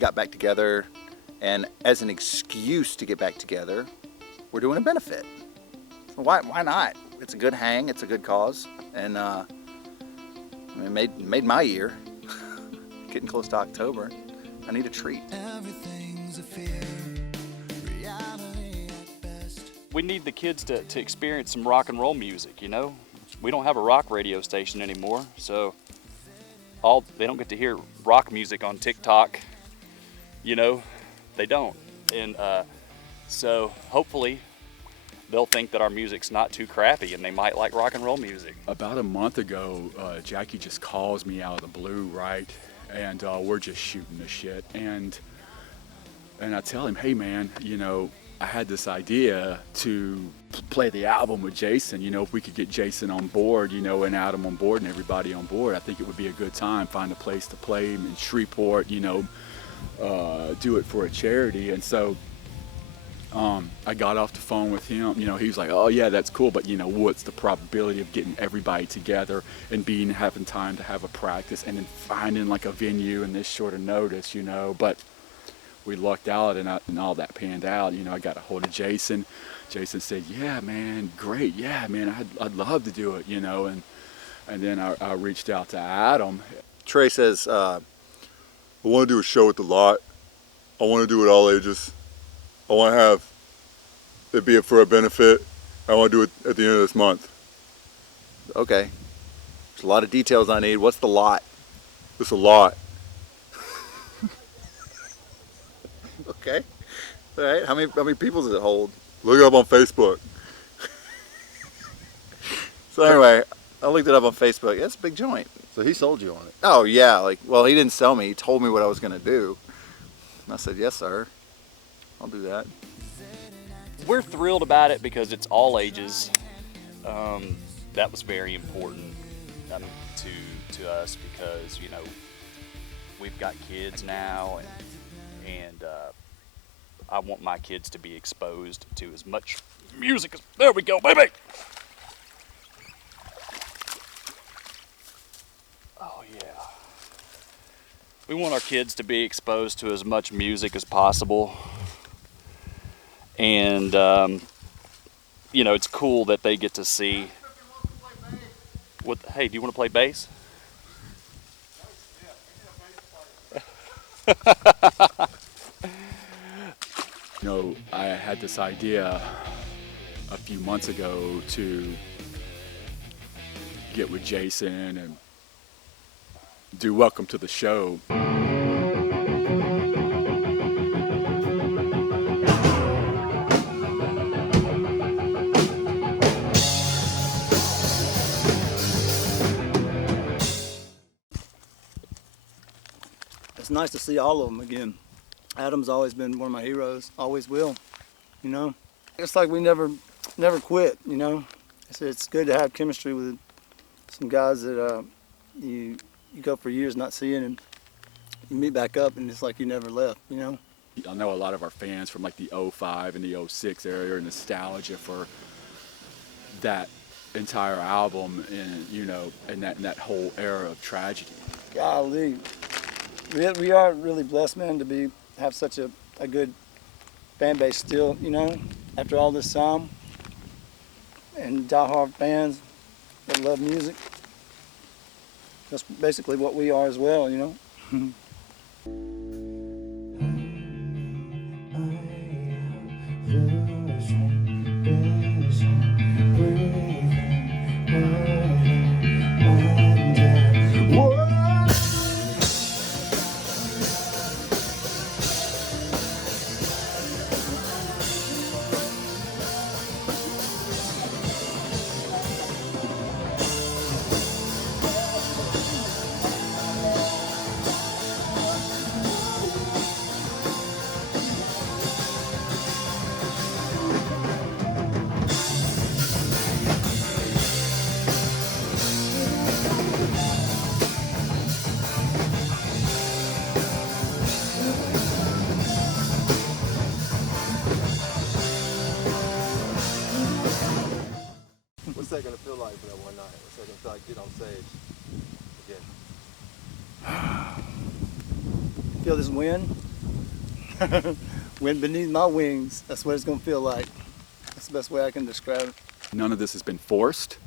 got back together, and as an excuse to get back together, we're doing a benefit. So why not? It's a good hang, it's a good cause, and it made my year. Getting close to October, I need a treat. Everything's a fear, reality at best. We need the kids to experience some rock and roll music, you know? We don't have a rock radio station anymore, so they don't get to hear rock music on TikTok, you know? They don't. And so hopefully they'll think that our music's not too crappy and they might like rock and roll music. About a month ago, Jackie just calls me out of the blue, right? And we're just shooting the shit. And I tell him, hey man, you know, I had this idea to play the album with Jason. You know, if we could get Jason on board, you know, and Adam on board and everybody on board, I think it would be a good time. Find a place to play in Shreveport, you know, do it for a charity. And so I got off the phone with him. You know, he was like, oh yeah, that's cool, but you know, what's the probability of getting everybody together and having time to have a practice and then finding like a venue in this short of notice, you know? But we lucked out and all that panned out. You know, I got a hold of Jason. Jason said, yeah man, great, yeah man, I'd love to do it, you know? And then I reached out to Adam. Trey says, I want to do a show with the Lot. I want to do it all ages. I want to have it be for a benefit. I want to do it at the end of this month. Okay. There's a lot of details I need. What's the lot? It's a lot. Okay. All right. How many people does it hold? Look it up on Facebook. So anyway, I looked it up on Facebook. It's a big joint. So he sold you on it? Oh yeah. Well, he didn't sell me. He told me what I was going to do. And I said, yes, sir. I'll do that. We're thrilled about it because it's all ages. That was very important to us because, you know, we've got kids now and I want my kids to be exposed to as much music as, there we go, baby! Oh yeah. We want our kids to be exposed to as much music as possible. And, you know, it's cool that they get to see what, hey, do you want to play bass? You know, I had this idea a few months ago to get with Jason and do Welcome to the Show. It's nice to see all of them again. Adam's always been one of my heroes, always will, you know. It's like we never quit, you know. It's good to have chemistry with some guys that you go for years not seeing, and you meet back up and it's like you never left, you know. I know a lot of our fans from like the 05 and the 06 area are nostalgia for that entire album and, you know, and that whole era of tragedy. Golly. We are really blessed, man, to have such a good fan base still, you know, after all this time. And diehard fans that love music. That's basically what we are as well, you know. What's that gonna feel like for that one night? What's that gonna feel like getting on stage again? Feel this wind? Wind beneath my wings. That's what it's gonna feel like. That's the best way I can describe it. None of this has been forced.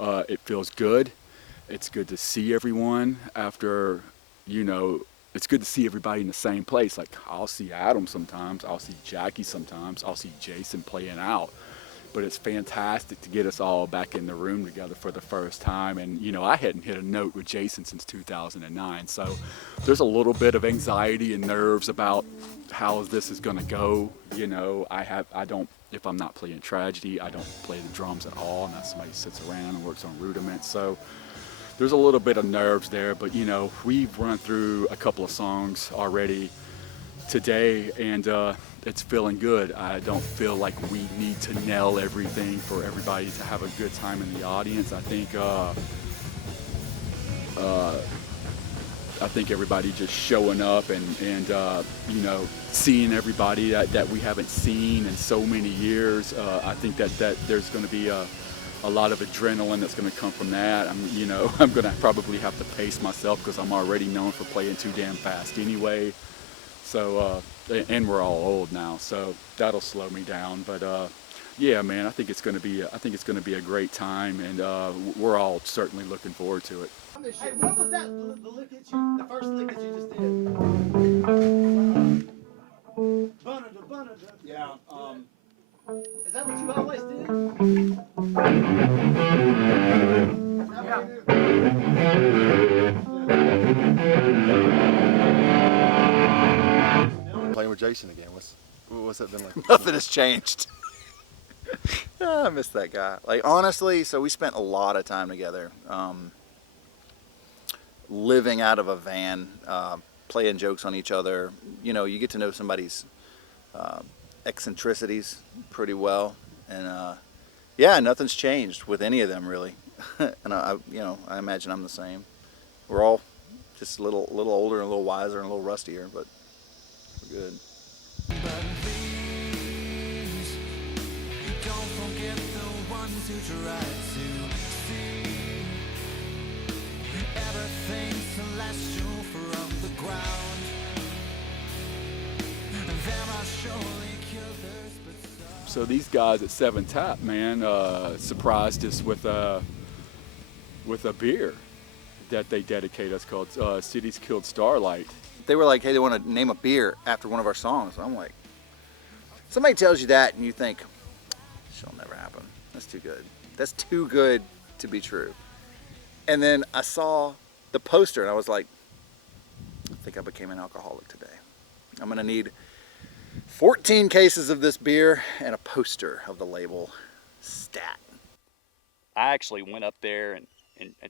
It feels good. It's good to see everyone after, you know, it's good to see everybody in the same place. Like, I'll see Adam sometimes, I'll see Jackie sometimes, I'll see Jason playing out. But it's fantastic to get us all back in the room together for the first time. And, you know, I hadn't hit a note with Jason since 2009. So there's a little bit of anxiety and nerves about how this is going to go. You know, I don't, if I'm not playing tragedy, I don't play the drums at all. And that's somebody sits around and works on rudiments. So there's a little bit of nerves there. But, you know, we've run through a couple of songs already today, and it's feeling good. I don't feel like we need to nail everything for everybody to have a good time in the audience. I think everybody just showing up and you know, seeing everybody that we haven't seen in so many years. I think that there's going to be a lot of adrenaline that's going to come from that. I'm going to probably have to pace myself because I'm already known for playing too damn fast anyway. So, and we're all old now, so that'll slow me down. But yeah, man, I think it's going to be a great time, and we're all certainly looking forward to it. Hey, what was that? The lick at you? The first lick that you just did? Yeah. Is that what you always did? Playing with Jason again. What's that been like? Nothing has changed. I miss that guy. Like, honestly, so we spent a lot of time together, living out of a van, playing jokes on each other. You know, you get to know somebody's eccentricities pretty well, and yeah, nothing's changed with any of them really. And I imagine I'm the same. We're all just a little older and a little wiser and a little rustier, but we're good. But please, don't forget the ones who try to see everything celestial from the ground. There are surely killers, but So these guys at 7 Tap, man, surprised us with a beer that they dedicate us called Cities Killed Starlight. They were like, hey, they want to name a beer after one of our songs. I'm like, somebody tells you that and you think, shit'll never happen. That's too good. That's too good to be true. And then I saw the poster and I was like, I think I became an alcoholic today. I'm gonna need 14 cases of this beer and a poster of the label. Stat. I actually went up there and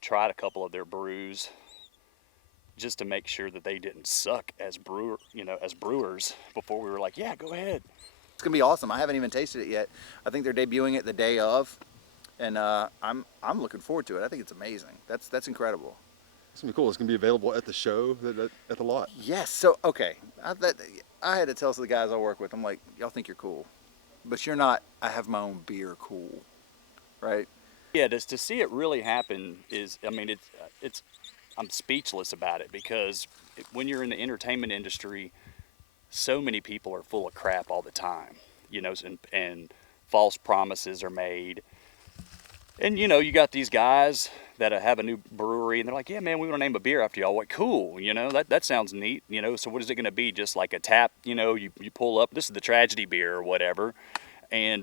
tried a couple of their brews just to make sure that they didn't suck as brewers before we were like, yeah, go ahead. It's gonna be awesome. I haven't even tasted it yet. I think they're debuting it the day of, and I'm looking forward to it. I think it's amazing. That's incredible. It's gonna be cool. It's gonna be available at the show, at the lot. Yes. So okay, I had to tell the guys I work with. I'm like, y'all think you're cool, but you're not. I have my own beer. Cool, right? Yeah, to see it really happen is, I mean, I'm speechless about it because when you're in the entertainment industry, so many people are full of crap all the time, you know, and false promises are made. And, you know, you got these guys that have a new brewery and they're like, yeah, man, we want to name a beer after y'all. What, cool, you know, that sounds neat, you know, so what is it going to be? Just like a tap, you know, you pull up, this is the tragedy beer or whatever. And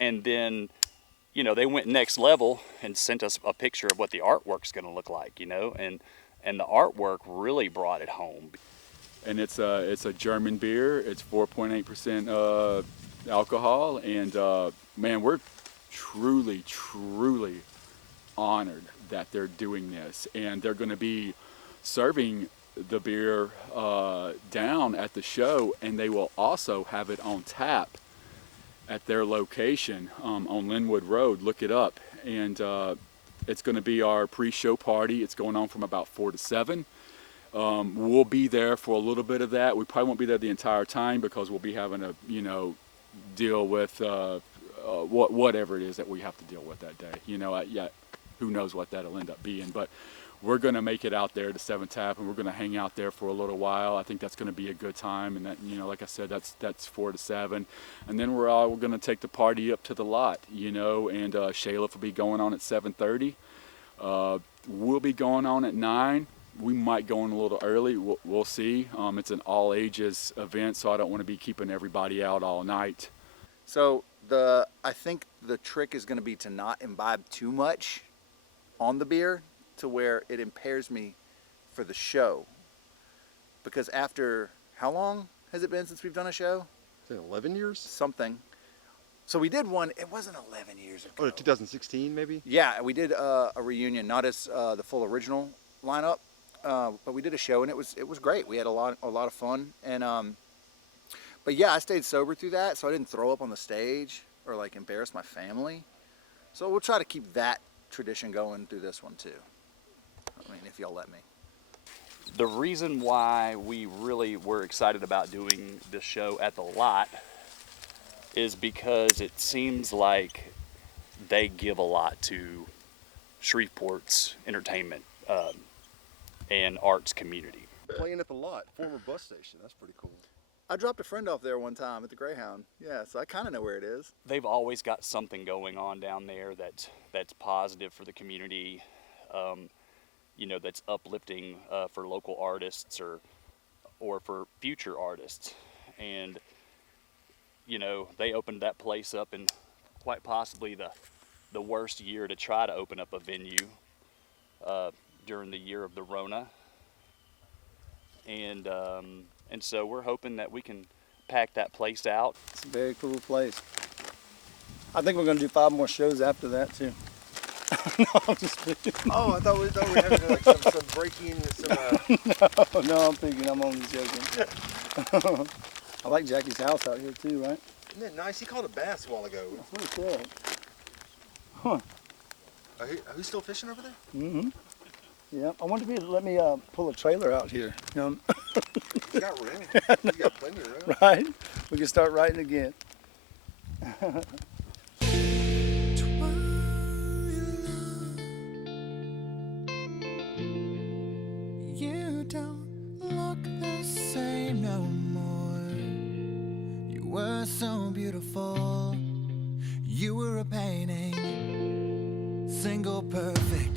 then, you know, they went next level and sent us a picture of what the artwork's going to look like, you know, and the artwork really brought it home. And it's a German beer. It's 4.8% alcohol, and man, we're truly honored that they're doing this, and they're going to be serving the beer down at the show, and they will also have it on tap at their location on Linwood Road. Look it up, and it's going to be our pre-show party. It's going on from about 4 to 7. We'll be there for a little bit of that. We probably won't be there the entire time because we'll be having to, you know, deal with whatever it is that we have to deal with that day. You know, yeah, who knows what that'll end up being. But we're going to make it out there to 7 Tap, and we're going to hang out there for a little while. I think that's going to be a good time, and that, you know, like I said, that's 4 to 7, and then we're going to take the party up to the lot, you know, and Shayliff will be going on at 7:30. We'll be going on at 9. We might go in a little early. We'll see. It's an all ages event, so I don't want to be keeping everybody out all night. So I think the trick is going to be to not imbibe too much on the beer to where it impairs me for the show. Because after, how long has it been since we've done a show? Is it 11 years? Something. So we did one, it wasn't 11 years ago. Oh, 2016 maybe? Yeah, we did a reunion, not as the full original lineup, but we did a show and it was great. We had a lot of fun, and but yeah, I stayed sober through that, so I didn't throw up on the stage or like embarrass my family. So we'll try to keep that tradition going through this one too. I mean, if y'all let me. The reason why we really were excited about doing this show at the lot is because it seems like they give a lot to Shreveport's entertainment and arts community. Playing at the lot, former bus station. That's pretty cool. I dropped a friend off there one time at the Greyhound. Yeah, so I kind of know where it is. They've always got something going on down there that's positive for the community, you know, that's uplifting for local artists or for future artists. And you know, they opened that place up in quite possibly the worst year to try to open up a venue during the year of the Rona. And so we're hoping that we can pack that place out. It's a very cool place. I think we're going to do 5 more shows after that too. No, I'm just kidding. Oh, I thought we were having like some breaking, some. No, I'm thinking I'm only joking. I like Jackie's house out here too, right? Isn't it nice? He caught a bass a while ago. That's what he said. Huh. Are you still fishing over there? Mm-hmm. Yeah. I wonder if he'd let me pull a trailer out here. You know? You got room. You got plenty of room. Right? We can start writing again. You don't look the same no more. You were so beautiful. You were a painting, single perfect.